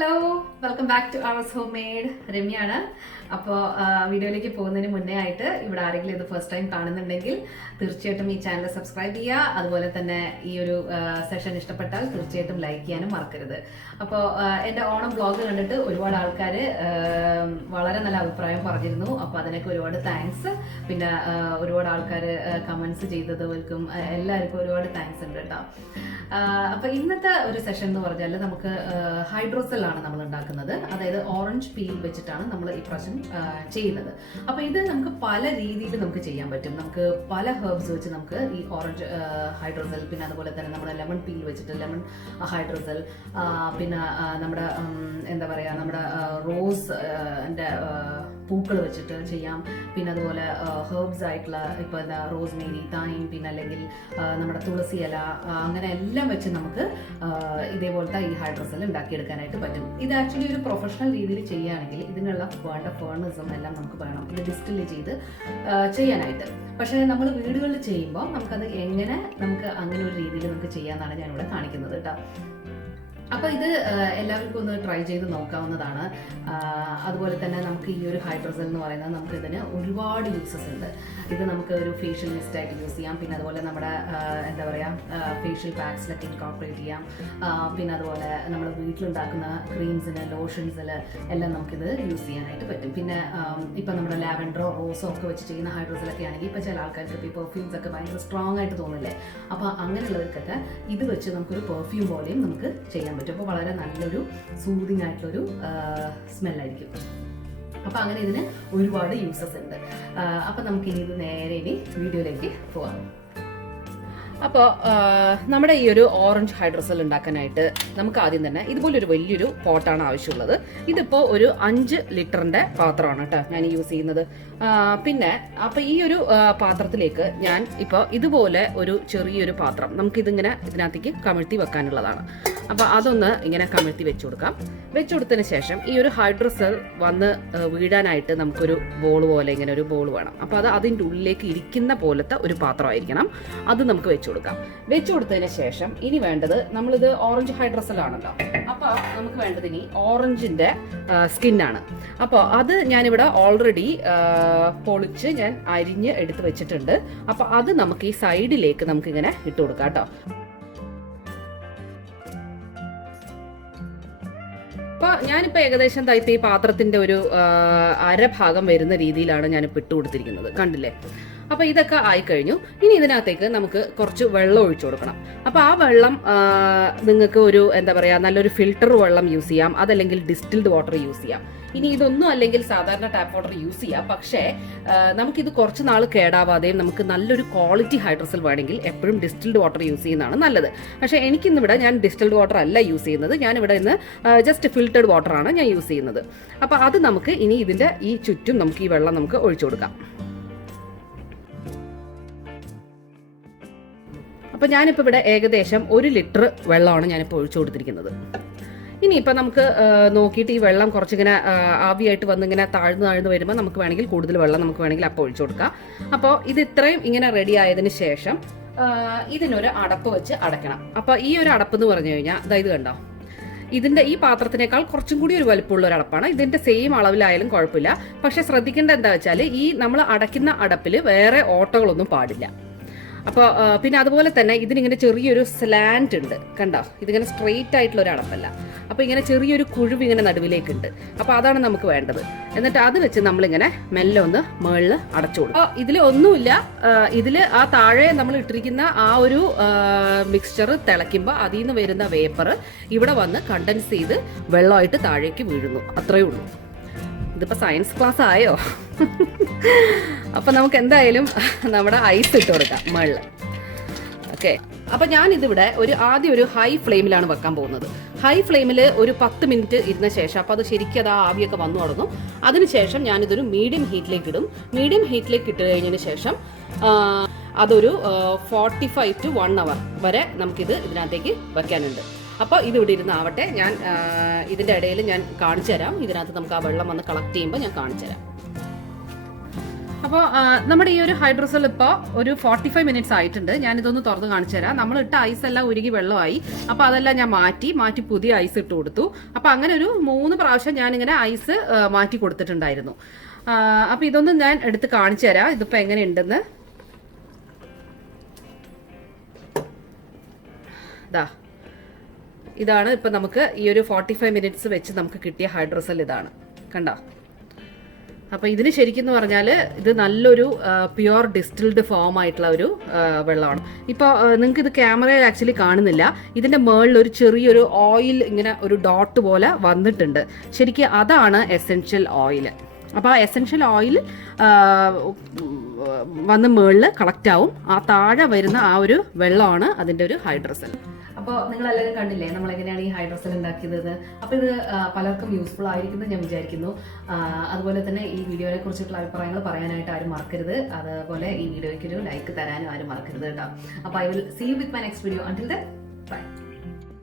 Hello, welcome back to ours home made. രമ്യാണ്. അപ്പോൾ വീഡിയോയിലേക്ക് പോകുന്നതിന് മുന്നേ ആയിട്ട് ഇവിടെ ആരെങ്കിലും ഇത് ഫസ്റ്റ് ടൈം കാണുന്നുണ്ടെങ്കിൽ തീർച്ചയായിട്ടും ഈ ചാനൽ സബ്സ്ക്രൈബ് ചെയ്യുക. അതുപോലെ തന്നെ ഈ ഒരു സെഷൻ ഇഷ്ടപ്പെട്ടാൽ തീർച്ചയായിട്ടും ലൈക്ക് ചെയ്യാനും മറക്കരുത്. അപ്പോൾ എൻ്റെ ഓണം ബ്ലോഗ് കണ്ടിട്ട് ഒരുപാട് ആൾക്കാർ വളരെ നല്ല അഭിപ്രായം പറഞ്ഞിരുന്നു. അപ്പോൾ അതിനൊക്കെ ഒരുപാട് താങ്ക്സ്. പിന്നെ ഒരുപാട് ആൾക്കാർ കമൻസ് ചെയ്തതുകൾക്കും എല്ലാവർക്കും ഒരുപാട് താങ്ക്സ് ഉണ്ട് കേട്ടോ. അപ്പൊ ഇന്നത്തെ ഒരു സെഷൻ എന്ന് പറഞ്ഞാൽ നമുക്ക് ഹൈഡ്രോസെൽ ആണ് നമ്മൾ ഉണ്ടാക്കുന്നത്. അതായത് ഓറഞ്ച് പീൽ വെച്ചിട്ടാണ് നമ്മൾ ഈ പ്രാവശ്യം ചെയ്യുന്നത്. അപ്പൊ ഇത് നമുക്ക് പല രീതിയിൽ നമുക്ക് ചെയ്യാൻ പറ്റും. നമുക്ക് പല ഹെർബ്സ് വെച്ച് നമുക്ക് ഈ ഓറഞ്ച് ഹൈഡ്രോസെൽ, പിന്നെ അതുപോലെ തന്നെ നമ്മുടെ ലെമൺ പീൽ വെച്ചിട്ട് ലെമൺ ഹൈഡ്രോസെൽ, പിന്നെ നമ്മുടെ എന്താ പറയാ നമ്മുടെ റോസ് പൂക്കൾ വെച്ചിട്ട് ചെയ്യാം. പിന്നെ അതുപോലെ ഹെർബ്സ് ആയിട്ടുള്ള ഇപ്പൊ എന്താ റോസ്മേരി, തൈം, പിന്നെ അല്ലെങ്കിൽ നമ്മുടെ തുളസി ഇല, അങ്ങനെ എല്ലാം വെച്ച് നമുക്ക് ഇതേപോലത്തെ ഈ ഹൈഡ്രോസെൽ ഉണ്ടാക്കിയെടുക്കാനായിട്ട് പറ്റും. ഇത് ആക്ച്വലി ഒരു പ്രൊഫഷണൽ രീതിയിൽ ചെയ്യുകയാണെങ്കിൽ ഇതിനുള്ള വേണ്ട ഫേർണസും എല്ലാം നമുക്ക് വേണം ഇത് ഡിസ്റ്റിൽ ചെയ്ത് ചെയ്യാനായിട്ട്. പക്ഷേ നമ്മൾ വീടുകളിൽ ചെയ്യുമ്പോൾ നമുക്കത് എങ്ങനെ നമുക്ക് അങ്ങനെ ഒരു രീതിയിൽ നമുക്ക് ചെയ്യാമെന്നാണ് ഞാനിവിടെ കാണിക്കുന്നത് കേട്ടോ. അപ്പോൾ ഇത് എല്ലാവർക്കും ഒന്ന് ട്രൈ ചെയ്ത് നോക്കാവുന്നതാണ്. അതുപോലെ തന്നെ നമുക്ക് ഈ ഒരു ഹൈഡ്രോസെൽ എന്ന് പറയുന്നത് നമുക്ക് ഇതിന് ഒരുപാട് യൂസസ് ഉണ്ട്. ഇത് നമുക്ക് ഒരു ഫേഷ്യൽ മിസ്റ്റ് ആയിട്ട് യൂസ് ചെയ്യാം. പിന്നെ അതുപോലെ നമ്മുടെ എന്താ പറയുക ഫേഷ്യൽ പാക്സിലൊക്കെ ഇൻകോർപ്പറേറ്റ് ചെയ്യാം. പിന്നെ അതുപോലെ നമ്മൾ വീട്ടിലുണ്ടാക്കുന്ന ക്രീംസിന്, ലോഷൻസിൽ എല്ലാം നമുക്കിത് യൂസ് ചെയ്യാനായിട്ട് പറ്റും. പിന്നെ ഇപ്പം നമ്മുടെ ലാവൻഡറോ റോസോ ഒക്കെ വെച്ച് ചെയ്യുന്ന ഹൈഡ്രോസെലൊക്കെ ആണെങ്കിൽ ഇപ്പം ചില ആൾക്കാർക്ക് ഇപ്പോൾ ഈ പെർഫ്യൂംസ് ഒക്കെ ഭയങ്കര സ്ട്രോങ് ആയിട്ട് തോന്നില്ലേ. അപ്പോൾ അങ്ങനെയുള്ളവർക്കൊക്കെ ഇത് വെച്ച് നമുക്കൊരു പെർഫ്യൂം പോലെയും നമുക്ക് ചെയ്യാൻ പറ്റും. അപ്പോൾ വളരെ നല്ലൊരു സൂതിങ് ആയിട്ടുള്ളൊരു സ്മെല്ലായിരിക്കും. അപ്പോൾ അങ്ങനെ ഇതിന് ഒരുപാട് യൂസസ് ഉണ്ട്. അപ്പോൾ നമുക്കിനി ഇത് നേരെ ഇനി വീഡിയോയിലേക്ക് പോവാം. അപ്പോൾ നമ്മുടെ ഈ ഒരു ഓറഞ്ച് ഹൈഡ്രോസെൽ ഉണ്ടാക്കാനായിട്ട് നമുക്ക് ആദ്യം തന്നെ ഇതുപോലൊരു വലിയൊരു പോട്ടാണ് ആവശ്യമുള്ളത്. ഇതിപ്പോൾ ഒരു 5 ലിറ്ററിൻ്റെ പാത്രമാണ് കേട്ടോ ഞാൻ യൂസ് ചെയ്യുന്നത്. പിന്നെ അപ്പോൾ ഈ ഒരു പാത്രത്തിലേക്ക് ഞാൻ ഇപ്പോൾ ഇതുപോലെ ഒരു ചെറിയൊരു പാത്രം നമുക്കിതിങ്ങനെ ഇതിനകത്തേക്ക് കമിഴ്ത്തി വെക്കാനുള്ളതാണ്. അപ്പോൾ അതൊന്ന് ഇങ്ങനെ കമിഴ്ത്തി വെച്ചു കൊടുക്കാം. വെച്ചു കൊടുത്തതിന് ശേഷം ഈ ഒരു ഹൈഡ്രോസെൽ വന്ന് വീഴാനായിട്ട് നമുക്കൊരു ബോൾ പോലെ ഇങ്ങനെ ഒരു ബോൾ വേണം. അപ്പോൾ അത് അതിൻ്റെ ഉള്ളിലേക്ക് ഇരിക്കുന്ന പോലത്തെ ഒരു പാത്രമായിരിക്കണം. അത് നമുക്ക് വെച്ചു കൊടുക്കാം. വെച്ചു കൊടുത്തതിന് ശേഷം ഇനി വേണ്ടത് നമ്മളിത് ഓറഞ്ച് ഹൈഡ്രോസെൽ ആണല്ലോ. അപ്പോൾ നമുക്ക് വേണ്ടത് ഇനി ഓറഞ്ചിൻ്റെ സ്കിന്നാണ്. അപ്പോൾ അത് ഞാനിവിടെ ഓൾറെഡി പൊളിച്ച് ഞാൻ അരിഞ്ഞ് എടുത്ത് വെച്ചിട്ടുണ്ട്. അപ്പോൾ അത് നമുക്ക് ഈ സൈഡിലേക്ക് നമുക്കിങ്ങനെ ഇട്ട് കൊടുക്കാം കേട്ടോ. അപ്പോൾ ഞാനിപ്പോൾ ഏകദേശം ഈ പാത്രത്തിൻ്റെ ഒരു അരഭാഗം വരുന്ന രീതിയിലാണ് ഞാനിപ്പോൾ ഇട്ട് കൊടുത്തിരിക്കുന്നത്. കണ്ടില്ലേ? അപ്പോൾ ഇതൊക്കെ ആയിക്കഴിഞ്ഞു. ഇനി ഇതിനകത്തേക്ക് നമുക്ക് കുറച്ച് വെള്ളം ഒഴിച്ചു കൊടുക്കണം. അപ്പോൾ ആ വെള്ളം നിങ്ങൾക്ക് ഒരു എന്താ പറയുക നല്ലൊരു ഫിൽട്ടർ വെള്ളം യൂസ് ചെയ്യാം, അതല്ലെങ്കിൽ ഡിസ്റ്റിൽഡ് വാട്ടർ യൂസ് ചെയ്യാം. ഇനി ഇതൊന്നും അല്ലെങ്കിൽ സാധാരണ ടാപ്പ് വാട്ടർ യൂസ് ചെയ്യാം. പക്ഷേ നമുക്കിത് കുറച്ച് നാൾ കേടാവാതെയും നമുക്ക് നല്ലൊരു ക്വാളിറ്റി ഹൈഡ്രോസെൽ വേണമെങ്കിൽ എപ്പോഴും ഡിസ്റ്റിൽഡ് വാട്ടർ യൂസ് ചെയ്യുന്നതാണ് നല്ലത്. പക്ഷേ എനിക്കിന്നിവിടെ ഞാൻ ഡിസ്റ്റിൽഡ് വാട്ടർ അല്ല യൂസ് ചെയ്യുന്നത്. ഞാനിവിടെ ഇന്ന് ജസ്റ്റ് ഫിൽറ്റേഡ് വാട്ടറാണ് ഞാൻ യൂസ് ചെയ്യുന്നത്. അപ്പോൾ അത് നമുക്ക് ഇനി ഇതിൻ്റെ ഈ ചുറ്റും നമുക്ക് ഈ വെള്ളം നമുക്ക് ഒഴിച്ചു കൊടുക്കാം. അപ്പോൾ ഞാനിപ്പോൾ ഇവിടെ ഏകദേശം 1 ലിറ്റർ വെള്ളമാണ് ഞാനിപ്പോൾ ഒഴിച്ചു കൊടുത്തിരിക്കുന്നത്. ഇനിയിപ്പോൾ നമുക്ക് നോക്കിയിട്ട് ഈ വെള്ളം കുറച്ചിങ്ങനെ ആവിയായിട്ട് വന്നിങ്ങനെ താഴ്ന്നു വരുമ്പോൾ നമുക്ക് വേണമെങ്കിൽ കൂടുതൽ വെള്ളം നമുക്ക് വേണമെങ്കിൽ അപ്പോൾ ഒഴിച്ചു കൊടുക്കാം. അപ്പോൾ ഇത് ഇത്രയും ഇങ്ങനെ റെഡി ആയതിന് ശേഷം ഇതിനൊരു അടപ്പ് വെച്ച് അടയ്ക്കണം. അപ്പോൾ ഈ ഒരു അടപ്പ് എന്ന് പറഞ്ഞു കഴിഞ്ഞാൽ അതായത് കണ്ടോ, ഇതിൻ്റെ ഈ പാത്രത്തിനേക്കാൾ കുറച്ചും കൂടി ഒരു വലുപ്പമുള്ള ഒരു അടപ്പാണ്. ഇതിൻ്റെ സെയിം അളവിലായാലും കുഴപ്പമില്ല. പക്ഷെ ശ്രദ്ധിക്കേണ്ട എന്താ വെച്ചാൽ ഈ നമ്മൾ അടയ്ക്കുന്ന അടപ്പിൽ വേറെ ഓട്ടകളൊന്നും പാടില്ല. അപ്പോൾ പിന്നെ അതുപോലെ തന്നെ ഇതിനിങ്ങനെ ചെറിയൊരു സ്ലാൻഡ് ഉണ്ട്, കണ്ടോ? ഇതിങ്ങനെ സ്ട്രെയിറ്റ് ആയിട്ടുള്ള ഒരു അടപ്പല്ല. അപ്പോൾ ഇങ്ങനെ ചെറിയൊരു കുഴിവ് ഇങ്ങനെ നടുവിലേക്കുണ്ട്. അപ്പോൾ അതാണ് നമുക്ക് വേണ്ടത്. എന്നിട്ട് അത് വെച്ച് നമ്മളിങ്ങനെ മെല്ലെ ഒന്ന് മുകളിൽ അടച്ചു കൊടുക്കും. അപ്പോൾ ഇതിൽ ഒന്നുമില്ല, ഇതിൽ ആ താഴെ നമ്മൾ ഇട്ടിരിക്കുന്ന ആ ഒരു മിക്സ്ചർ തിളയ്ക്കുമ്പോൾ അതിൽ നിന്ന് വരുന്ന വേപ്പർ ഇവിടെ വന്ന് കണ്ടൻസ് ചെയ്ത് വെള്ളമായിട്ട് താഴേക്ക് വീഴുന്നു. അത്രയേ ഉള്ളൂ. ഇതിപ്പോൾ സയൻസ് ക്ലാസ് ആയോ? അപ്പം നമുക്ക് എന്തായാലും നമ്മുടെ ഐസ് ഇട്ട് കൊടുക്കാം മുകളിൽ. ഓക്കെ, അപ്പം ഞാനിതിവിടെ ആദ്യം ഒരു ഹൈ ഫ്ലെയിമിലാണ് വെക്കാൻ പോകുന്നത്. ഹൈ ഫ്ലെയിമിൽ ഒരു 10 മിനിറ്റ് ഇരുന്ന ശേഷം അപ്പോൾ അത് ശരിക്കും അത് ആവിയൊക്കെ വന്നു തുടങ്ങും. അതിനുശേഷം ഞാനിതൊരു മീഡിയം ഹീറ്റിലേക്ക് ഇടും. മീഡിയം ഹീറ്റിലേക്ക് ഇട്ട് കഴിഞ്ഞതിന് ശേഷം അതൊരു 45 to 1 hour വരെ നമുക്കിത് ഇതിനകത്തേക്ക് വെക്കാനുണ്ട്. അപ്പോൾ ഇത് ഇവിടെ ഇരുന്നാവട്ടെ. ഞാൻ ഇതിൻ്റെ ഇടയിൽ ഞാൻ കാണിച്ചു തരാം. ഇതിനകത്ത് നമുക്ക് ആ വെള്ളം വന്ന് കളക്ട് ചെയ്യുമ്പോൾ ഞാൻ കാണിച്ചു തരാം. അപ്പോൾ നമ്മുടെ ഈ ഒരു ഹൈഡ്രോസോൾ ഇപ്പോൾ ഒരു 45 മിനിറ്റ്സ് ആയിട്ടുണ്ട്. ഞാനിതൊന്ന് തുറന്ന് കാണിച്ചു തരാം. നമ്മൾ ഇട്ട ഐസ് എല്ലാം ഉരുകി വെള്ളമായി. അപ്പോൾ അതെല്ലാം ഞാൻ മാറ്റി പുതിയ ഐസ് ഇട്ട് കൊടുത്തു. അപ്പോൾ അങ്ങനെ ഒരു 3 പ്രാവശ്യം ഞാനിങ്ങനെ ഐസ് മാറ്റി കൊടുത്തിട്ടുണ്ടായിരുന്നു. അപ്പോൾ ഇതൊന്നും ഞാൻ എടുത്ത് കാണിച്ചു തരാം ഇതിപ്പോൾ എങ്ങനെയുണ്ടെന്ന്. ഇതാണ് ഇപ്പം നമുക്ക് ഈ ഒരു 45 മിനിറ്റ്സ് വെച്ച് നമുക്ക് കിട്ടിയ ഹൈഡ്രോസോൾ. ഇതാണ് കണ്ടോ. അപ്പോൾ ഇതിന് ശരിക്കും എന്ന് പറഞ്ഞാൽ ഇത് നല്ലൊരു പ്യുവർ ഡിസ്റ്റിൽഡ് ഫോം ആയിട്ടുള്ള ഒരു വെള്ളമാണ്. ഇപ്പോൾ നിങ്ങൾക്ക് ഇത് ക്യാമറയിൽ ആക്ച്വലി കാണുന്നില്ല. ഇതിൻ്റെ മുകളിൽ ഒരു ചെറിയൊരു ഓയിൽ ഇങ്ങനെ ഒരു ഡോട്ട് പോലെ വന്നിട്ടുണ്ട്. ശരിക്കും അതാണ് എസെൻഷ്യൽ ഓയിൽ. അപ്പോൾ ആ എസെൻഷ്യൽ ഓയിൽ വന്ന് മുകളിൽ കളക്ട് ആവും. ആ താഴെ വരുന്ന ആ ഒരു വെള്ളമാണ് അതിൻ്റെ ഒരു ഹൈഡ്രോസോൾ. അപ്പോൾ നിങ്ങളെല്ലാവരും കണ്ടില്ലേ നമ്മൾ എങ്ങനെയാണ് ഈ ഹൈഡ്രോസോൾ ഉണ്ടാക്കിയത്. അപ്പോൾ ഇത് പലർക്കും യൂസ്ഫുൾ ആയിരിക്കുന്നു ഞാൻ വിചാരിക്കുന്നു. അതുപോലെ തന്നെ ഈ വീഡിയോയെ കുറിച്ചിട്ടുള്ള അഭിപ്രായങ്ങൾ പറയാനായിട്ട് ആരും മറക്കരുത്. അതുപോലെ ഈ വീഡിയോയ്ക്ക് ഒരു ലൈക്ക് തരാനും ആരും മറക്കരുത് കേട്ടോ. അപ്പോൾ I will see you with my next video. Until then by.